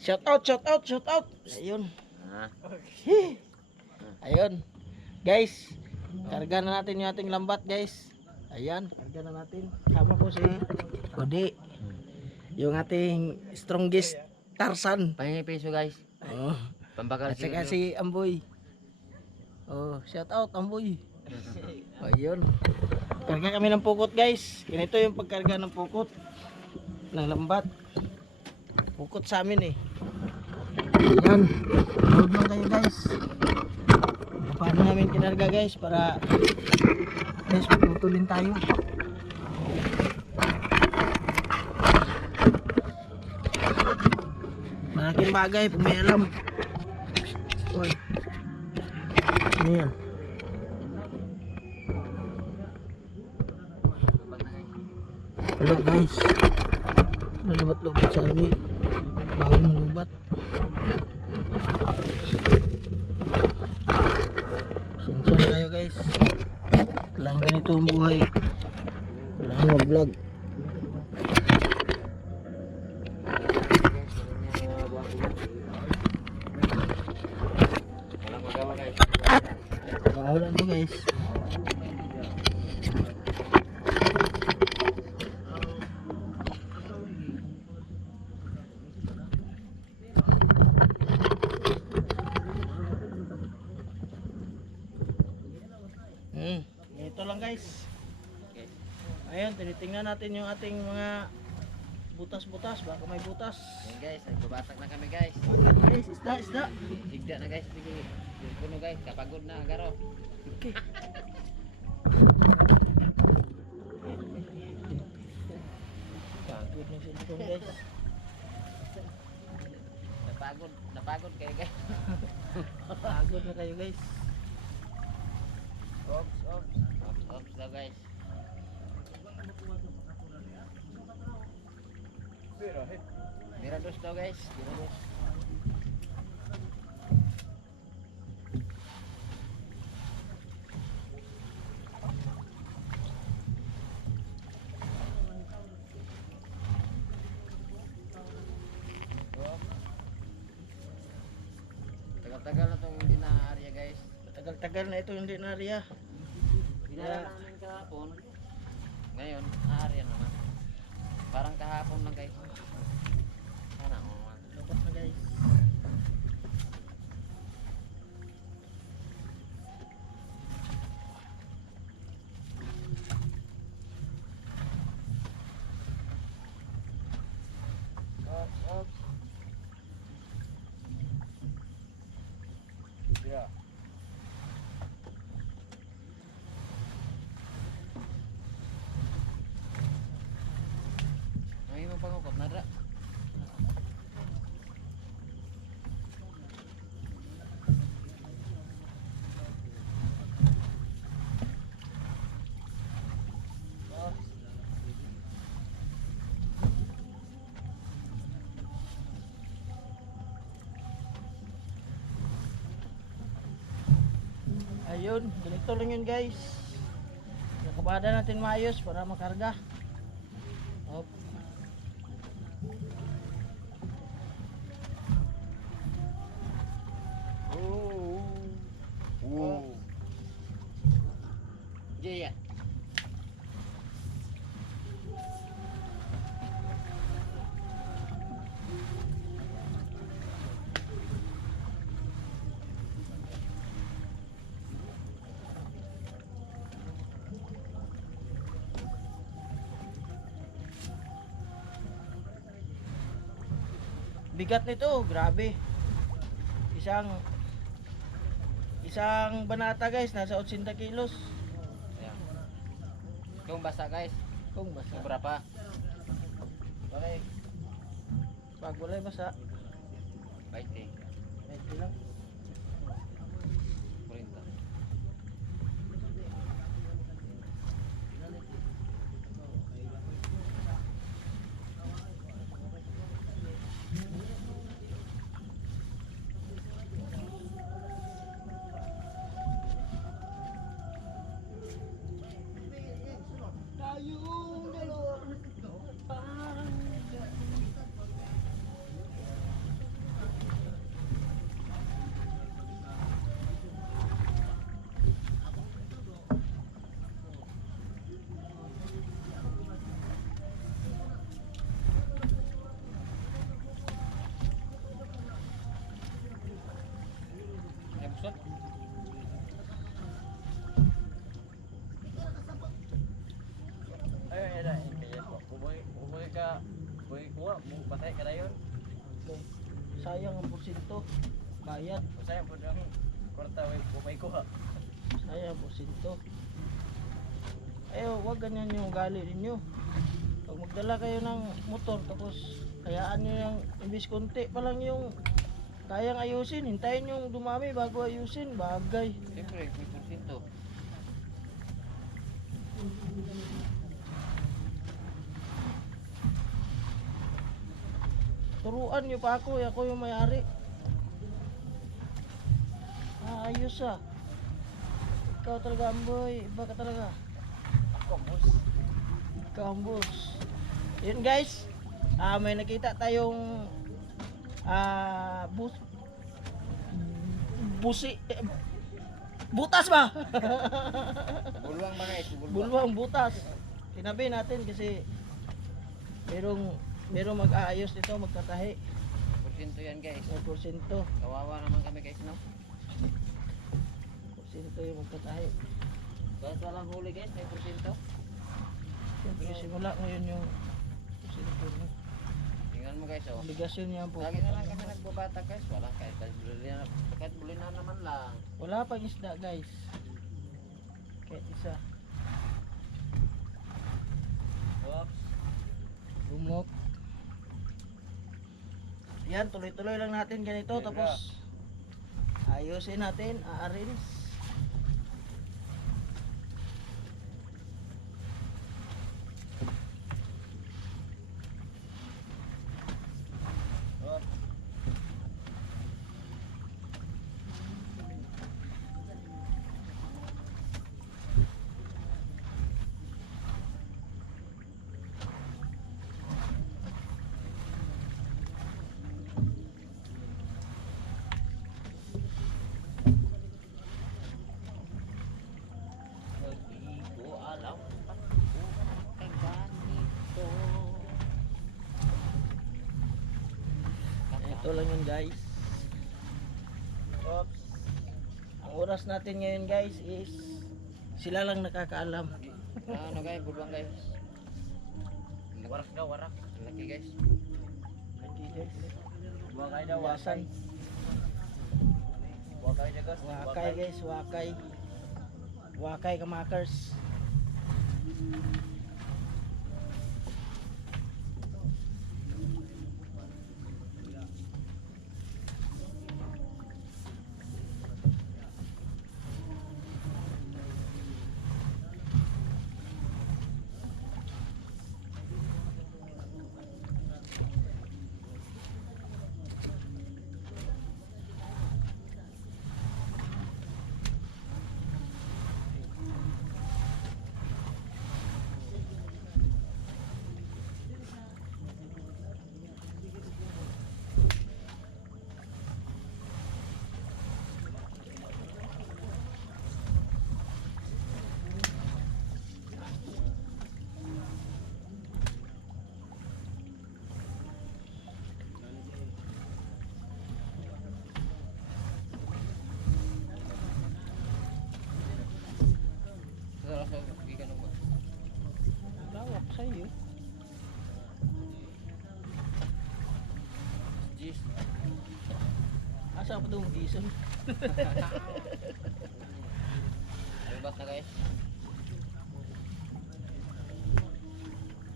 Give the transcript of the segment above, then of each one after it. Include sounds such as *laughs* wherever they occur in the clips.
Shout out, shout out, shout out. Ayun. Ah, Ayun. Guys, karga na natin yung ating lambat, guys. Ayan, karga na natin. Sama ko si Kodi. Yung ating strongest Tarzan. pahingi piso guys. Oh. Pambakal At saka si Amboy. Oh, shout out Amboy. *laughs* Ayun. Karga kami ng pukot, guys. Ganito yung pagkarga ng pukot ng lambat. Pukot sa amin eh. Ayan. Load lang kayo, guys. Paano namin kinarga, guys, para guys, putulin tayo. Malaking bagay pag may alam. Uy. Ano yan? Hello guys. Nalubat-lubat sa amin. Bawal malubat. Sinsya na kayo guys. Lang ganito ang buhay. Kailangan mag-vlog. Walang magawa guys. Kawalan to guys. Hmm, ito lang guys. Okay. Ayun, tinitingnan natin yung ating mga butas-butas, baka may butas. Yan guys, nagbabatak na kami guys. Guys, isda, isda. Igda na guys, bigi. Yung puno guys, kapagod na agaro. Okay. Pagod na sa likod guys. Napagod, napagod kayo guys. Pagod na kayo guys. Mirados daw guys, mirados. Tagal-tagal na itong hindi na-area guys. Tagal-tagal na ito hindi na Ria. Pinala namin kahapon. Ngayon, area naman. Parang kahapon lang guys. Ayun, ganito lang yun guys. Nakabada natin maayos para makarga. Op. Oh. Oh. Yeah, yeah. Bigat nito, grabe. Isang isang banata guys, nasa 80 kilos. Ayan. Kung basa guys, Kung basa. sobra pa. Okay. Pag walay basa, 20, medyo lang. Ka dayon. Okay. Sayang ang porsyento. Bayad. Usay po ang kwarta way kupay kuha. Sayang ang porsyento. Ayaw, wag ganyan yung ugali ninyo. Pag magdala kayo ng motor, tapos hayaan nyo yung imbis konti pa lang yung kayang ayusin. Hintayin yung dumami bago ayusin. Bagay. Siyempre, may porsyento. Turuan nyo pa ako, eh, ako yung may-ari. Ayos ah. Ikaw talaga, Amboy. Iba ka talaga. Ako, boss. Ikaw ang boss. Yun guys. Ah, may nakita tayong ah bus busi eh, butas ba? Buluang ba guys? Bulwang butas. Tinabi natin kasi merong merong mag-aayos nito, magtatahi. Porsyento yan guys. 1%. Porsyento Kawawa naman kami guys, no? yung magtatahi. Kahit walang huli guys, may porsyento. Siyempre simula ngayon yung porsyento na. Tingnan mo guys, oh. Obligasyon niya po. Lagi na lang kami nagbabata guys. Wala kahit kahit buli na, kahit buli na naman lang. Wala pang isda guys. Kahit isa. Oops. Bumok. Yan, tuloy-tuloy lang natin ganito. Tapos, ayusin natin, aarin. Ito lang yun guys. Oops. Ang oras natin ngayon guys is sila lang nakakaalam. Ah, ano guys, bulwang guys. Warak daw, warak. Laki guys. Okay guys. Wakay Wasan. Wakay na guys. Wakay guys, wakay. Wakay kamakers. Sarap sa gikan mo. Lawak sa iyo. Jeez. Asa pa doon gison? *laughs* Lubat na guys.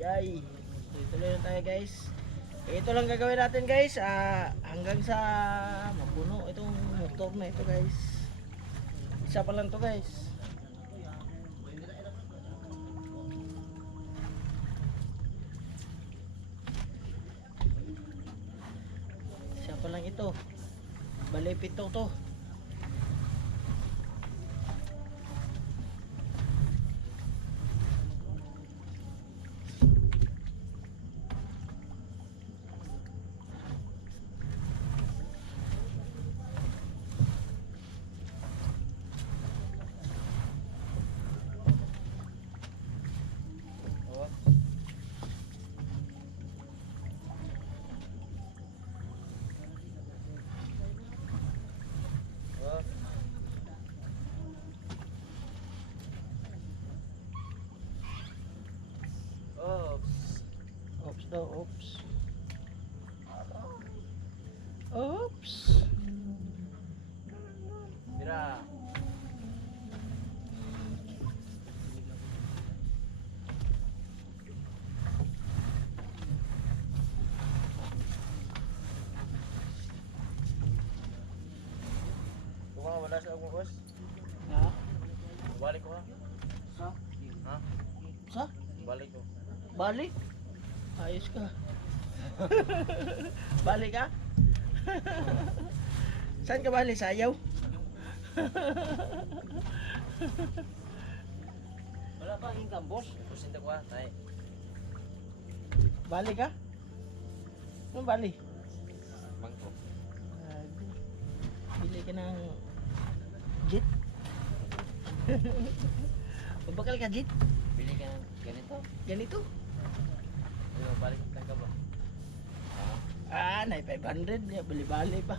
Yay. Tuloy lang tayo guys. Ito lang gagawin natin guys. Ah, hanggang sa mapuno itong motor na ito guys. Isa pa lang to guys. Bali pito to. Oh. Daw, oops. Oops. Mira. Mga wala sa akong boss, Ha? balik ko ha. Sa? Ha? Sa? Balik ko. Balik? Ayos ka. *laughs* balik ka? *laughs* Saan ka balik? Sayaw? *laughs* Wala pa ang income boss. Pusinta ko ha. Tay. Balik ka? Ano balik? Bangko. Gago. Bili ka ng jeep? Babakal ka jeep? Bili ka ng ganito. Ganito? Ano, balik ka ka ba? Ah, na 500 niya. Bali-bali pa.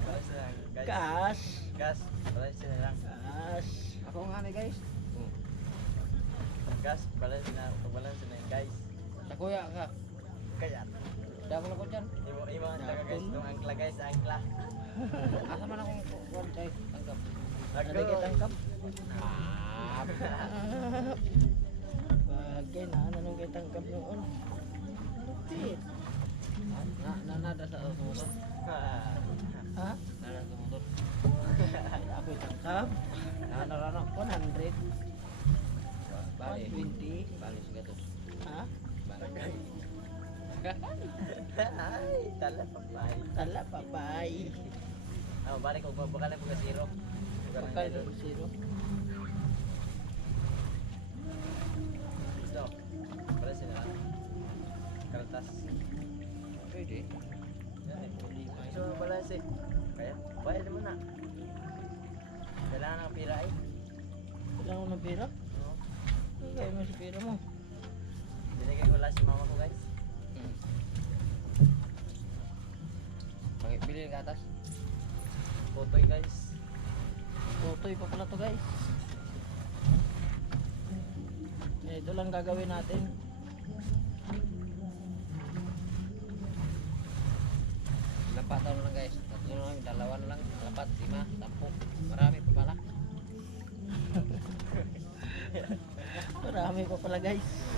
Balik sila lang. Guys. Cash. Gas. Balik sila lang. Cash. Ako nga ni guys. Hmm. Gas. Balik sila. Pagbalan sila yung guys. Sa kuya ka. Kaya. Dako na ko dyan. Imo imo ang taga guys. Itong angkla guys. Angkla. *laughs* Asa man akong kuwan kay tanggap. Ada kita tangkap. Ah, *laughs* Bagay na ano nung kita tangkap noon. Lupit. na na nada sa motor. Ha? Nada sa motor. *laughs* Ako tangkap. Ano ano? 100. Bali. 120. Bali sige to. Ha? Bali. Ay, tala pa pa. Tala pa bay. Ah, balik ko bakalan ko ka zero. Bakal ng zero. Pwede. So, balance eh. Kaya, bayad mo na. Kailangan ng pira eh. Kailangan ng pera? No? Ano kaya mo sa pera mo? Binigay ko lang si mama ko guys. Hmm. Pagpili ka atas. Totoy guys. Tutoy pa pala to guys. Eh, ito lang gagawin natin. Daw na lang guys. Tatlo lang, dalawa lang, lapat, lima, sampu. Marami pa pala. *laughs* Marami pa pala guys.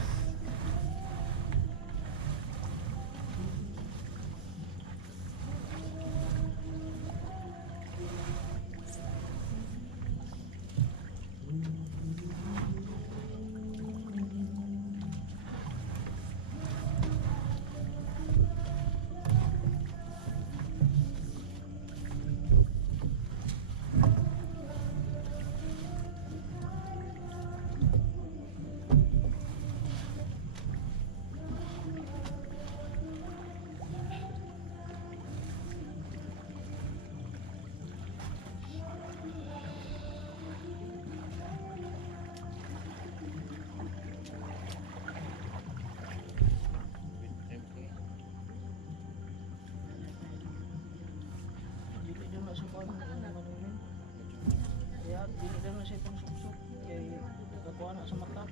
Nagkakuha na sa mata.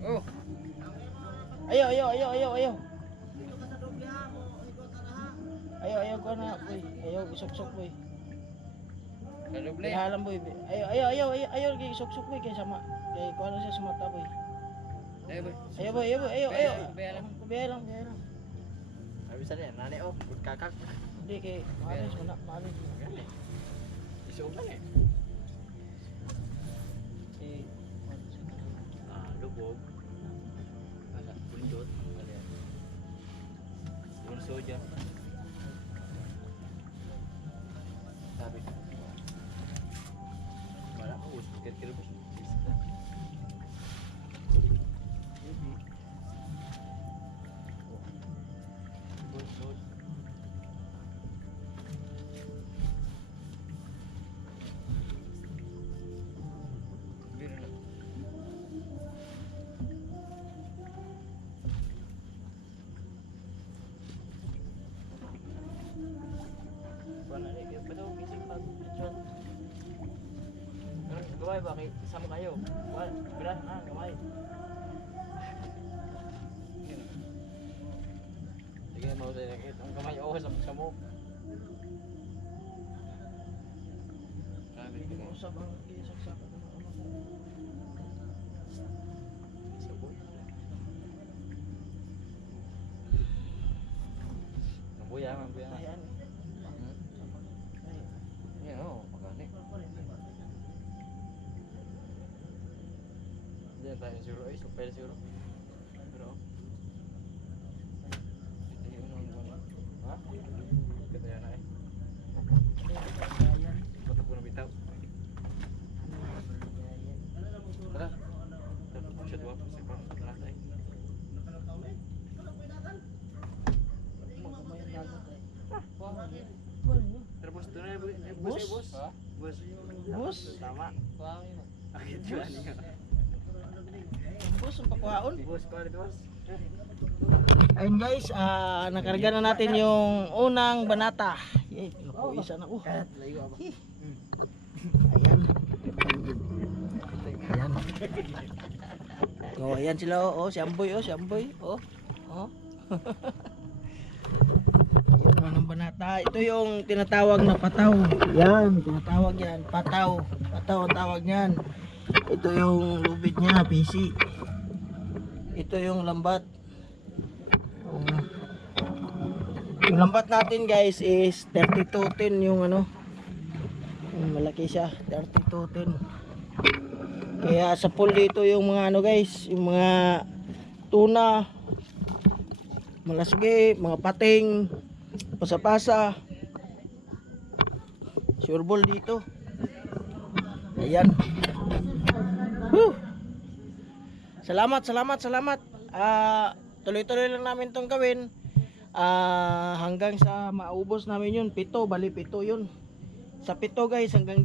Oh, Ayaw, ayaw, ayaw, ayaw, ayaw. Ayaw, ayaw ko na, boy. Ayaw, isuksok, boy. kadoble. Ihalam, boy. Ayaw, ayaw, ayaw, ayaw, ayaw, kay isuksok, boy. Kaya sama, kaya kuha na siya sa mata, boy. Ayo boy. Ayaw, boy, ayaw, boy, ayaw, ayaw. Kubaya lang. Kubaya lang, kubaya lang. Sabi sa niya, nani oh, good kakak. Hindi, kay, maalis, wala, maalis. Isuog lang eh. Eh, lubog. Ala, bundot. Ala yan. Bunso dyan. Sabi ko. Wala ko, kira-kira ko. Bista. kayo, bakit isama kayo? Well, bira na, kamay. Sige, mo sa sakit. Ang kamay, oh, sa mo. Sabi ko, sa mga Ayun guys, ah nakarga na natin yung unang banata. Yay, napuwisan ako. Hi. Ayan. Ayan. Oh, ayan sila oh, oh si Amboy oh, si Amboy oh. Oh. *laughs* Ayun, unang banata. Ito yung tinatawag na pataw. Yan, tinatawag yan, pataw. Pataw tawag niyan. Ito yung lubid niya, PC. Ito yung lambat. Yung lambat natin guys is 3210 yung ano. Malaki siya, 3210. Kaya sa pool dito yung mga ano guys, yung mga tuna, malasgi, mga pating, pasapasa. Sureball dito. Ayan. Whew. Salamat, salamat, salamat. Ah, tuloy-tuloy lang namin 'tong gawin. Ah, hanggang sa maubos namin 'yun, pito, bali pito 'yun. Sa pito guys, hanggang